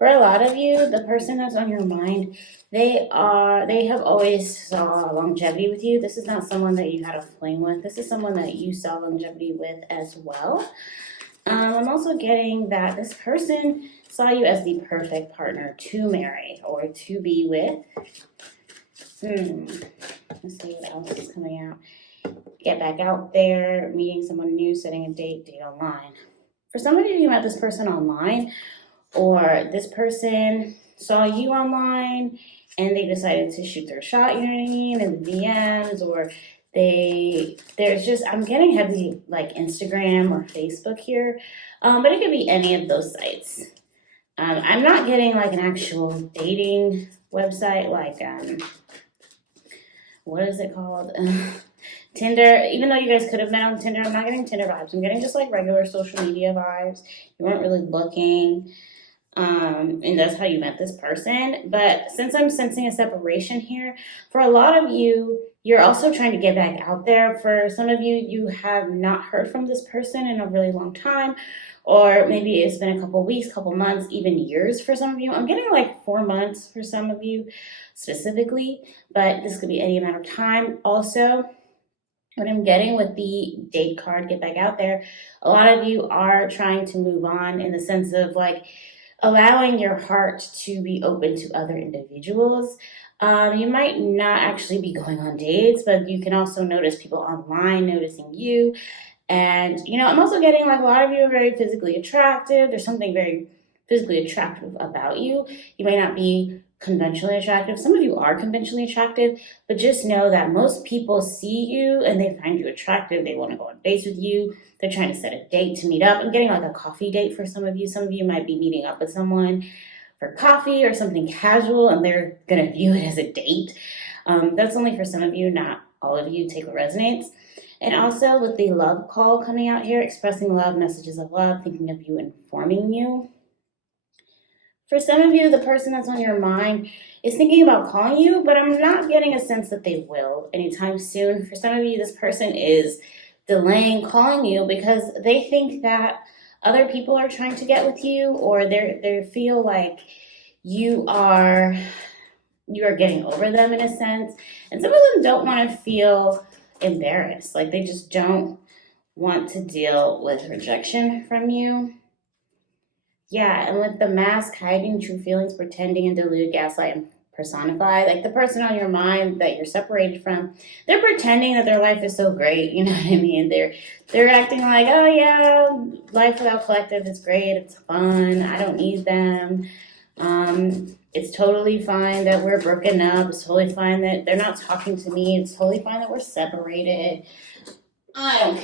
For a lot of you, the person that's on your mind, they have always saw longevity with you. This is not someone that you had a fling with. This is someone that you saw longevity with as well. I'm also getting that this person saw you as the perfect partner to marry or to be with. Let's see what else is coming out. Get back out there, meeting someone new, setting a date online. For some of you met this person online, or this person saw you online and they decided to shoot their shot, you know what I mean, in the DMs, or I'm getting heavy like Instagram or Facebook here, but it could be any of those sites. I'm not getting like an actual dating website like, what is it called? Tinder. Even though you guys could have met on Tinder, I'm not getting Tinder vibes. I'm getting just like regular social media vibes. You weren't really looking. And that's how you met this person. But since I'm sensing a separation here, for a lot of you, you're also trying to get back out there. For some of you, you have not heard from this person in a really long time, or maybe it's been a couple weeks, couple months, even years for some of you. I'm getting like 4 months for some of you specifically, but this could be any amount of time. Also, what I'm getting with the date card, get back out there, a lot of you are trying to move on in the sense of like allowing your heart to be open to other individuals. You might not actually be going on dates, but you can also notice people online noticing you. And, I'm also getting like a lot of you are very physically attractive. There's something very physically attractive about you. You may not be conventionally attractive. Some of you are conventionally attractive, but just know that most people see you and they find you attractive. They want to go on dates with you. They're trying to set a date to meet up. I'm getting like a coffee date for some of you. Some of you might be meeting up with someone for coffee or something casual, and they're going to view it as a date. That's only for some of you, not all of you. Take what resonates. And also with the love call coming out here, expressing love, messages of love, thinking of you, informing you. For some of you, the person that's on your mind is thinking about calling you, but I'm not getting a sense that they will anytime soon. For some of you, this person is delaying calling you because they think that other people are trying to get with you, or they feel like you are getting over them in a sense. And some of them don't want to feel embarrassed. Like they just don't want to deal with rejection from you. Yeah, and with the mask, hiding true feelings, pretending and delude, gaslight, and personify, like the person on your mind that you're separated from, they're pretending that their life is so great, you know what I mean? They're acting like, oh yeah, life without collective is great, it's fun, I don't need them. It's totally fine that we're broken up, it's totally fine that they're not talking to me, it's totally fine that we're separated. I don't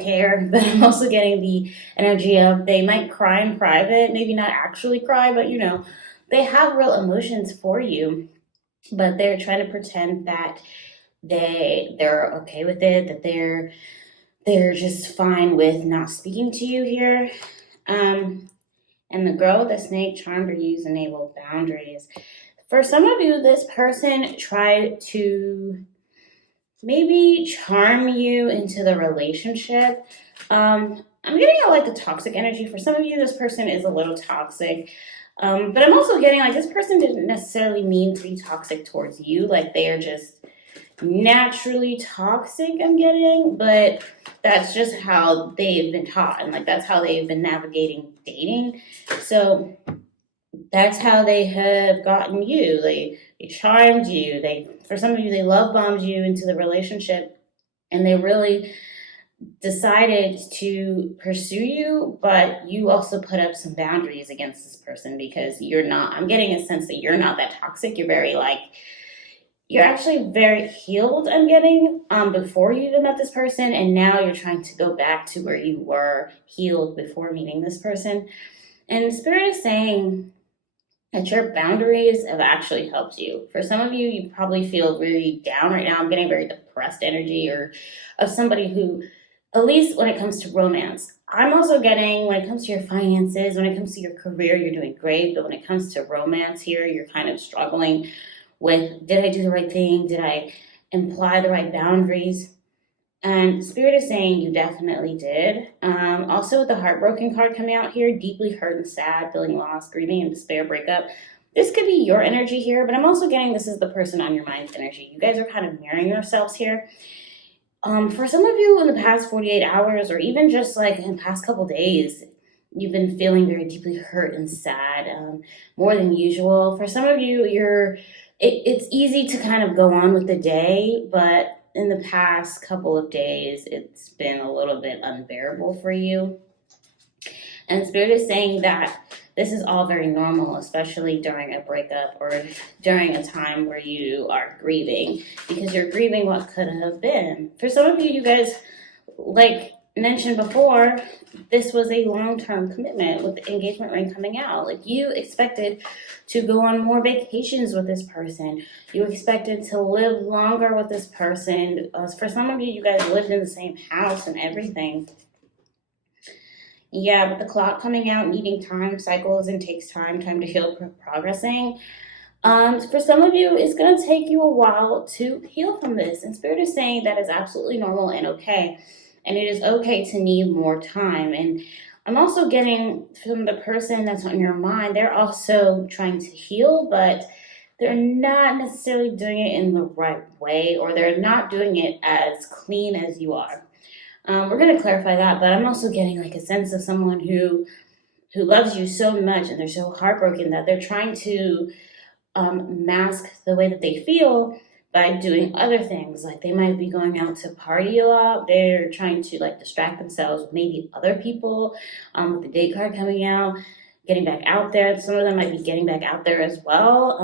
care, but I'm also getting the energy of they might cry in private, maybe not actually cry, but they have real emotions for you, but they're trying to pretend that they're okay with it, that they're just fine with not speaking to you here. And the girl with the snake, charmed or used, enable boundaries. For some of you, this person tried to maybe charm you into the relationship. I'm getting like the toxic energy. For some of you, this person is a little toxic. But I'm also getting like this person didn't necessarily mean to be toxic towards you. Like they are just naturally toxic, I'm getting. But that's just how they've been taught. And like that's how they've been navigating dating. So that's how they have gotten you. They charmed you. For some of you, they love bombed you into the relationship, and they really decided to pursue you, but you also put up some boundaries against this person because I'm getting a sense that you're not that toxic. You're actually very healed, I'm getting, before you even met this person, and now you're trying to go back to where you were healed before meeting this person. And Spirit is saying that your boundaries have actually helped you. For some of you, you probably feel really down right now. I'm getting very depressed energy, or of somebody who, at least when it comes to romance. I'm also getting, when it comes to your finances, when it comes to your career, you're doing great. But when it comes to romance here, you're kind of struggling with, did I do the right thing? Did I imply the right boundaries? And Spirit is saying you definitely did. Also, with the heartbroken card coming out here, deeply hurt and sad, feeling lost, grieving and despair, breakup. This could be your energy here, but I'm also getting this is the person on your mind's energy. You guys are kind of mirroring yourselves here. For some of you in the past 48 hours, or even just like in the past couple days, you've been feeling very deeply hurt and sad, more than usual. For some of you, it's easy to kind of go on with the day, but in the past couple of days, it's been a little bit unbearable for you. And Spirit is saying that this is all very normal, especially during a breakup or during a time where you are grieving, because you're grieving what could have been. For some of you, you guys, like mentioned before, this was a long-term commitment with the engagement ring coming out. Like, you expected to go on more vacations with this person. You expected to live longer with this person. For some of you, you guys lived in the same house and everything. Yeah, with the clock coming out, needing time, cycles, and takes time to heal, progressing. For some of you, it's going to take you a while to heal from this. And Spirit is saying that is absolutely normal and okay. And it is okay to need more time. And I'm also getting from the person that's on your mind, they're also trying to heal, but they're not necessarily doing it in the right way, or they're not doing it as clean as you are. We're going to clarify that, but I'm also getting like a sense of someone who loves you so much and they're so heartbroken that they're trying to mask the way that they feel by doing other things. Like, they might be going out to party a lot. They're trying to like distract themselves with maybe other people, with the date card coming out, getting back out there. Some of them might be getting back out there as well.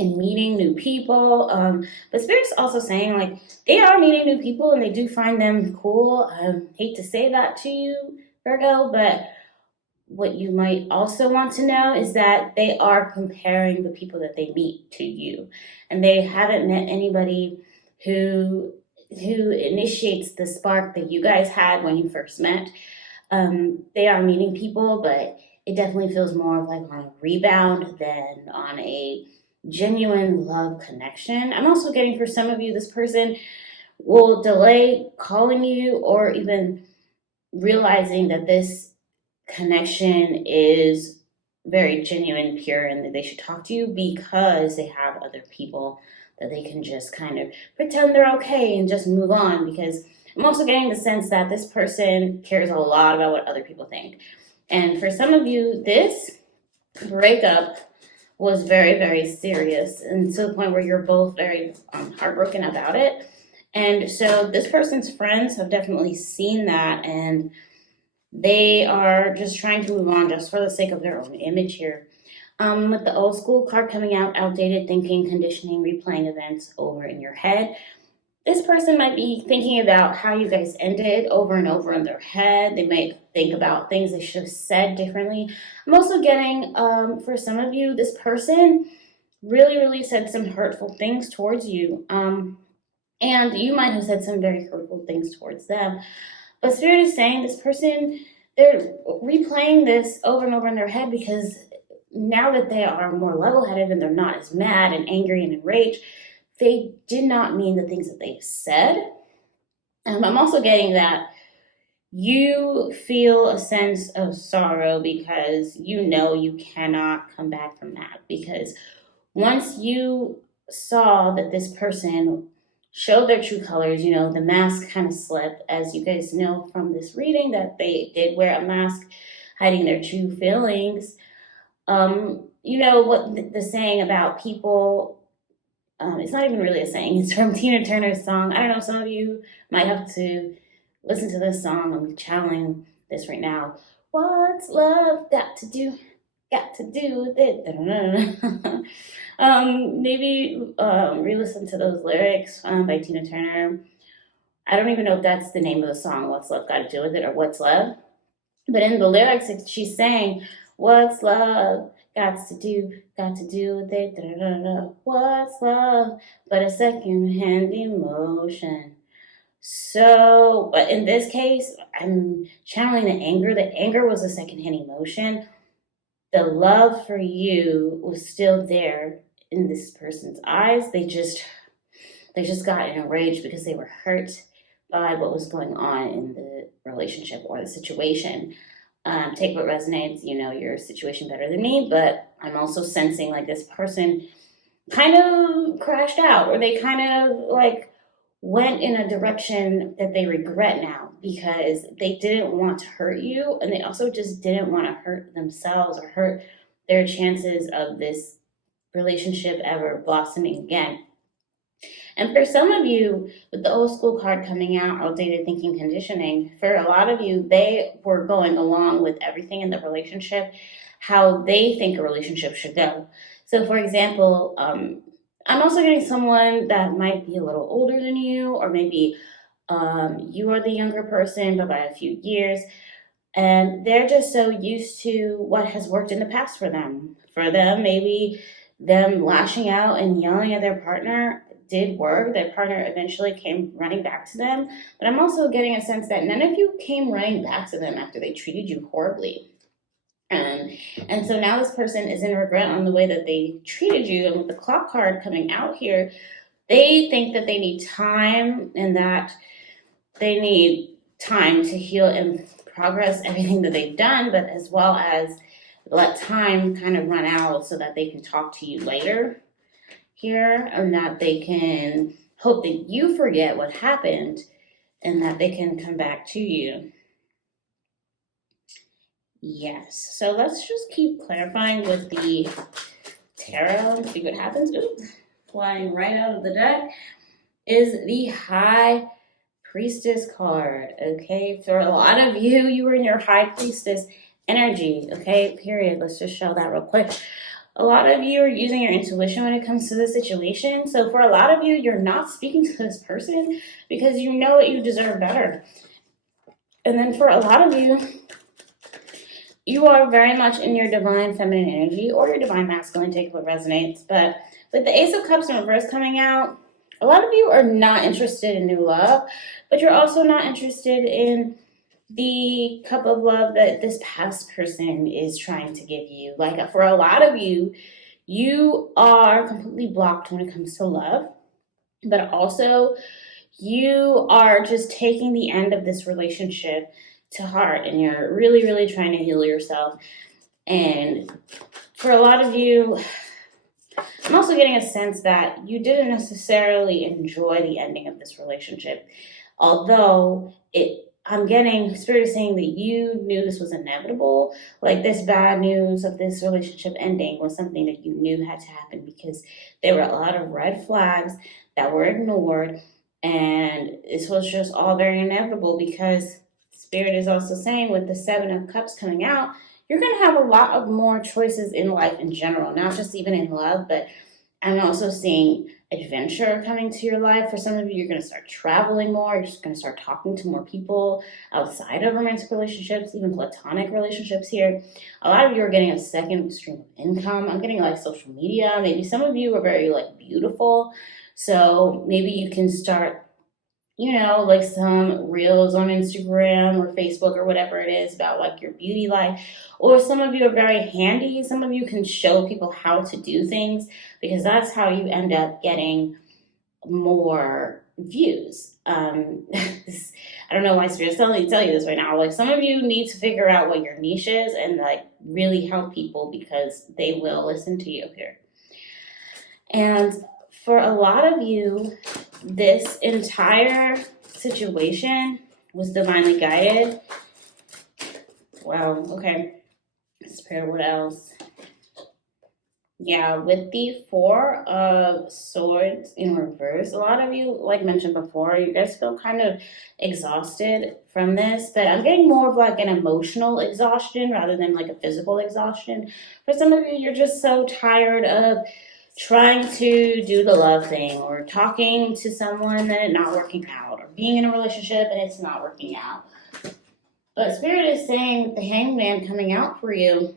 And meeting new people. But Spirit's also saying, like, they are meeting new people and they do find them cool. I hate to say that to you, Virgo, but what you might also want to know is that they are comparing the people that they meet to you. And they haven't met anybody who initiates the spark that you guys had when you first met. They are meeting people, but it definitely feels more of like on a rebound than on a genuine love connection. I'm also getting, for some of you, this person will delay calling you or even realizing that this connection is very genuine, pure, and that they should talk to you because they have other people that they can just kind of pretend they're okay and just move on. Because I'm also getting the sense that this person cares a lot about what other people think. And for some of you, this breakup was very, very serious, and to the point where you're both very heartbroken about it. And so this person's friends have definitely seen that, and they are just trying to move on just for the sake of their own image here. With the old school card coming out, outdated thinking, conditioning, replaying events over in your head. This person might be thinking about how you guys ended over and over in their head. They might think about things they should have said differently. I'm also getting, for some of you, this person really, really said some hurtful things towards you. And you might have said some very hurtful things towards them. But Spirit is saying this person, they're replaying this over and over in their head because now that they are more level-headed and they're not as mad and angry and enraged, they did not mean the things that they said. I'm also getting that you feel a sense of sorrow because you know you cannot come back from that. Because once you saw that this person showed their true colors, you know, the mask kind of slipped, as you guys know from this reading that they did wear a mask hiding their true feelings. You know what the saying about people, it's not even really a saying, it's from Tina Turner's song. I don't know, some of you might have to listen to this song. I'm channeling this right now. What's love got to do with it? Maybe re-listen to those lyrics by Tina Turner. I don't even know if that's the name of the song, What's Love Got to Do with It, or What's Love. But in the lyrics, she's saying, what's love got to do with it? Da-da-da-da. What's love but a second-hand emotion? So, but in this case, I'm channeling the anger. The anger was a second-hand emotion. The love for you was still there in this person's eyes. They just got enraged because they were hurt by what was going on in the relationship or the situation. Take what resonates, you know your situation better than me, but I'm also sensing like this person kind of crashed out, or they kind of like went in a direction that they regret now because they didn't want to hurt you, and they also just didn't want to hurt themselves or hurt their chances of this relationship ever blossoming again. And for some of you, with the old school card coming out, outdated thinking conditioning, for a lot of you, they were going along with everything in the relationship, how they think a relationship should go. So, for example, I'm also getting someone that might be a little older than you, or maybe you are the younger person, but by a few years, and they're just so used to what has worked in the past for them. For them, maybe them lashing out and yelling at their partner did work. Their partner eventually came running back to them. But I'm also getting a sense that none of you came running back to them after they treated you horribly. And so now this person is in regret on the way that they treated you. And with the clock card coming out here, they think that they need time, and that they need time to heal and progress everything that they've done, but as well as let time kind of run out so that they can talk to you later here, and that they can hope that you forget what happened and that they can come back to you. Yes, so let's just keep clarifying with the tarot and see what happens. Ooh, flying right out of the deck is the High Priestess card. Okay, for a lot of you, you were in your High Priestess energy. Okay, period. Let's just show that real quick. A lot of you are using your intuition when it comes to the situation. So for a lot of you, you're not speaking to this person because you know that you deserve better. And then for a lot of you, you are very much in your divine feminine energy or your divine masculine, take what resonates. But with the Ace of Cups in reverse coming out, a lot of you are not interested in new love, but you're also not interested in the cup of love that this past person is trying to give you. Like for a lot of you, you are completely blocked when it comes to love, but also you are just taking the end of this relationship to heart, and you're really, really trying to heal yourself. And for a lot of you, I'm also getting a sense that you didn't necessarily enjoy the ending of this relationship, although I'm getting Spirit saying that you knew this was inevitable. Like this bad news of this relationship ending was something that you knew had to happen because there were a lot of red flags that were ignored, and this was just all very inevitable because Spirit is also saying with the Seven of Cups coming out, you're going to have a lot of more choices in life in general, not just even in love, but I'm also seeing adventure coming to your life. For some of you, you're going to start traveling more. You're just going to start talking to more people outside of romantic relationships, even platonic relationships here. A lot of you are getting a second stream of income. I'm getting like social media. Maybe some of you are very like beautiful. So maybe you can start, like some reels on Instagram or Facebook or whatever it is about like your beauty life. Or some of you are very handy. Some of you can show people how to do things because that's how you end up getting more views. I don't know why Spirit's telling me to tell you this right now. Like some of you need to figure out what your niche is and like really help people because they will listen to you here. And for a lot of you, this entire situation was divinely guided. Wow, okay. Spirit, what else? Yeah, with the Four of Swords in reverse, a lot of you, like mentioned before, you guys feel kind of exhausted from this, but I'm getting more of like an emotional exhaustion rather than like a physical exhaustion. For some of you, you're just so tired of trying to do the love thing or talking to someone and it not working out or being in a relationship and it's not working out. But Spirit is saying with the Hangman coming out for you,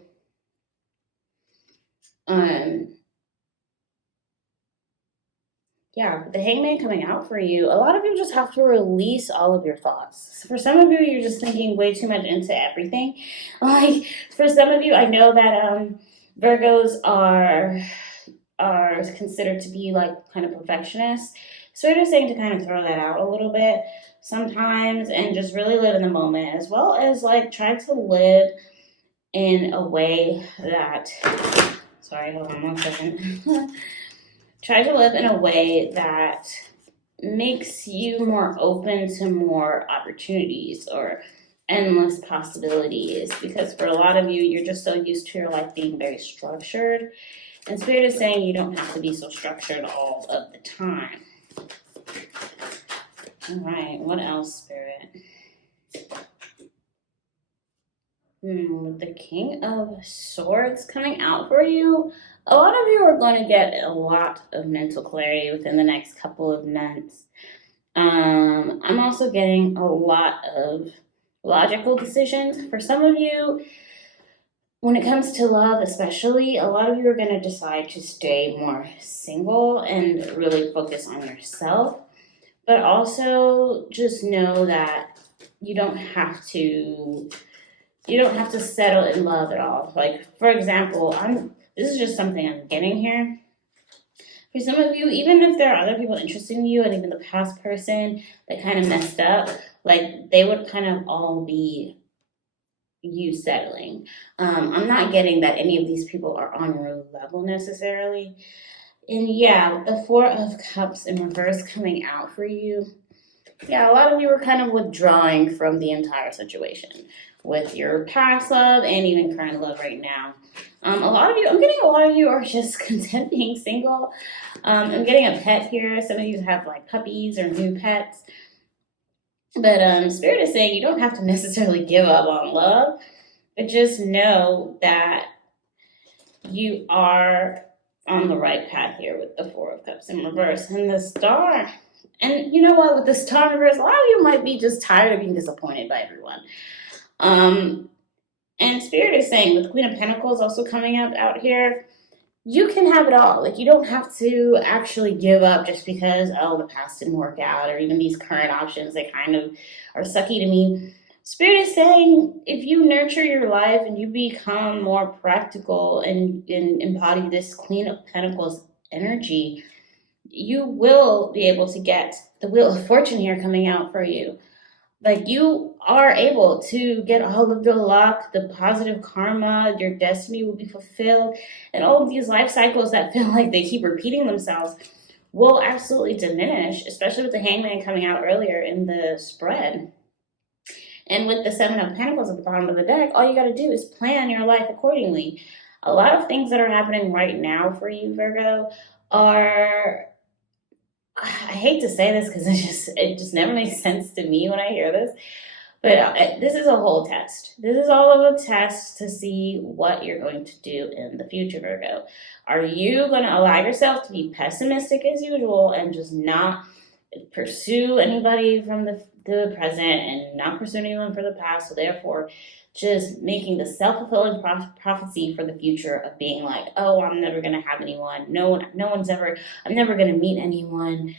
the Hangman coming out for you, a lot of you just have to release all of your thoughts. For some of you, you're just thinking way too much into everything. Like, for some of you, I know that Virgos are considered to be like kind of perfectionists. So they're just saying to kind of throw that out a little bit sometimes and just really live in the moment, as well as like try to live in a way that, sorry, hold on one second. Try to live in a way that makes you more open to more opportunities or endless possibilities, because for a lot of you, you're just so used to your life being very structured, and Spirit is saying you don't have to be so structured all of the time. All right, what else, Spirit? With the King of Swords coming out for you, a lot of you are going to get a lot of mental clarity within the next couple of months. I'm also getting a lot of logical decisions. For some of you, when it comes to love especially, a lot of you are going to decide to stay more single and really focus on yourself. But also just know that you don't have to settle in love at all. Like, for example, this is just something I'm getting here. For some of you, even if there are other people interested in you and even the past person that kind of messed up, like they would kind of all be you settling. I'm not getting that any of these people are on your level necessarily. And yeah, the Four of Cups in reverse coming out for you. Yeah, a lot of you are kind of withdrawing from the entire situation with your past love and even current love right now. I'm getting a lot of you are just content being single. I'm getting a pet here. Some of you have like puppies or new pets. But Spirit is saying you don't have to necessarily give up on love, but just know that you are on the right path here with the Four of Cups in reverse and the Star. And you know what? With the Star in reverse, a lot of you might be just tired of being disappointed by everyone. And Spirit is saying with Queen of Pentacles also coming up out here, you can have it all. Like, you don't have to actually give up just because, oh, the past didn't work out, or even these current options, they kind of are sucky to me. Spirit is saying if you nurture your life and you become more practical and embody this Queen of Pentacles energy, you will be able to get the Wheel of Fortune here coming out for you. Like, you are able to get all of the luck, the positive karma, your destiny will be fulfilled, and all of these life cycles that feel like they keep repeating themselves will absolutely diminish, especially with the Hangman coming out earlier in the spread. And with the Seven of Pentacles at the bottom of the deck, all you got to do is plan your life accordingly. A lot of things that are happening right now for you, Virgo, are, I hate to say this because it just never makes sense to me when I hear this, but this is a whole test. This is all of a test to see what you're going to do in the future, Virgo. Are you going to allow yourself to be pessimistic as usual and just not pursue anybody from the present and not pursue anyone for the past? So therefore, just making the self-fulfilling prophecy for the future of being like, oh, I'm never going to have anyone. I'm never going to meet anyone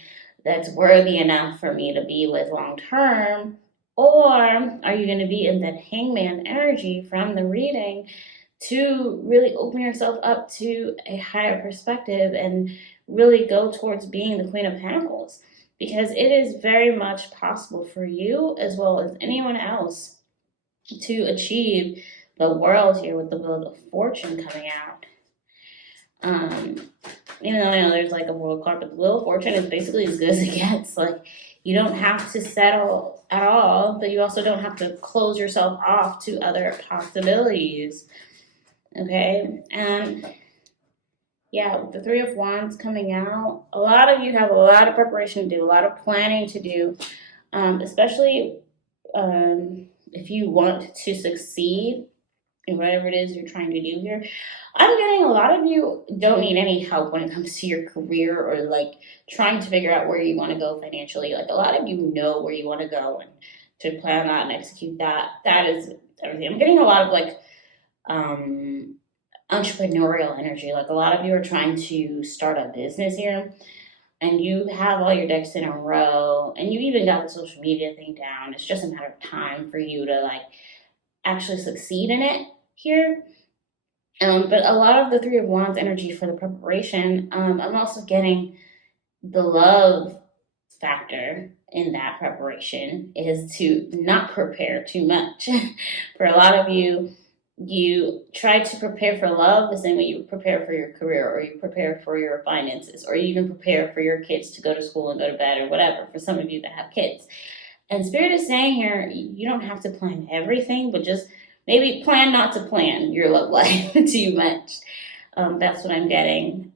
that's worthy enough for me to be with long term. Or are you going to be in that Hangman energy from the reading to really open yourself up to a higher perspective and really go towards being the Queen of Pentacles? Because it is very much possible for you as well as anyone else to achieve the world here with the Wheel of Fortune coming out. Even though I know there's like a world card, but the Wheel of Fortune is basically as good as it gets. Like, you don't have to settle at all, but you also don't have to close yourself off to other possibilities. Okay? Yeah, with the Three of Wands coming out, a lot of you have a lot of preparation to do, a lot of planning to do, especially if you want to succeed in whatever it is you're trying to do here. I'm getting a lot of you don't need any help when it comes to your career or like trying to figure out where you want to go financially. Like, a lot of you know where you want to go and to plan that and execute that. That is everything. I'm getting a lot of like entrepreneurial energy. Like, a lot of you are trying to start a business here and you have all your ducks in a row and you even got the social media thing down. It's just a matter of time for you to like actually succeed in it here. But a lot of the Three of Wands energy for the preparation, I'm also getting the love factor in that preparation is to not prepare too much. For a lot of you, you try to prepare for love the same way you prepare for your career, or you prepare for your finances, or you even prepare for your kids to go to school and go to bed or whatever, for some of you that have kids. And Spirit is saying here, you don't have to plan everything, but just maybe plan not to plan your love life too much. That's what I'm getting.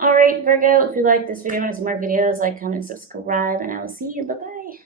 All right, Virgo, if you like this video and want to see more videos, like, comment, subscribe, and I will see you. Bye-bye.